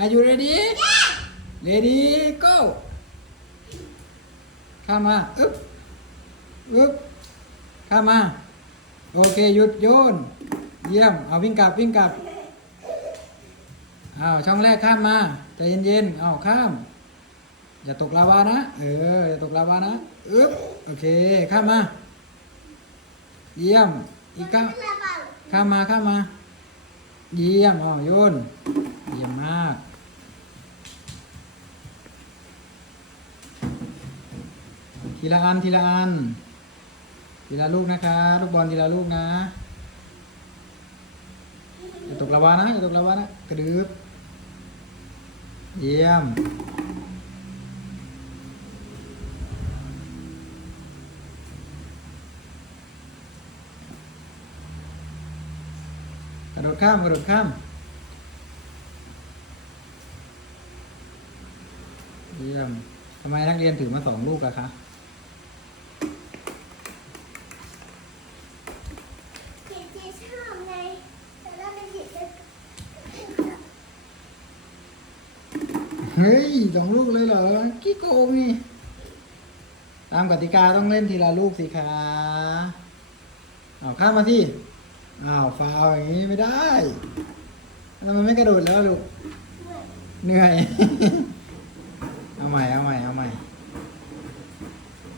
Are you ready Ready go ข้ามมาอึ๊บอึ๊บข้ามมา โอเคหยุดโยน เยี่ยม เอาวิ่งกลับวิ่งกลับอ้าวช่องแรกข้ามมาใจเย็นๆเอาข้าม อย่าตกลาวานะ เออ อย่าตกลาวานะอึ๊บโอเค ข้ามมา เยี่ยม อีกข้ามข้ามมาข้ามมา เยี่ยมอ๋อโยน เยี่ยมมาก ทีละอันทีละอัน ทีละลูกนะคะลูกบอลทีละลูกนะอย่าตกละวานะอย่าตกละวานะกระดึบเยี่ยมกระโดดข้ามกระโดดข้ามเยี่ยมทำไมนักเรียนถือมาสองลูกอะคะ เจ๊เจ๊ชอบไงแต่เราเป็นเจ๊เจ๊ เฮ้ยสองลูกเลยเหรอกี้โกงนี่ ตามกติกาต้องเล่นทีละลูกสิคะเอาข้ามมาที่อ้าวฟาวอย่างนี้ไม่ได้ทำไมไม่กระโดดแล้วลูก เหนื่อย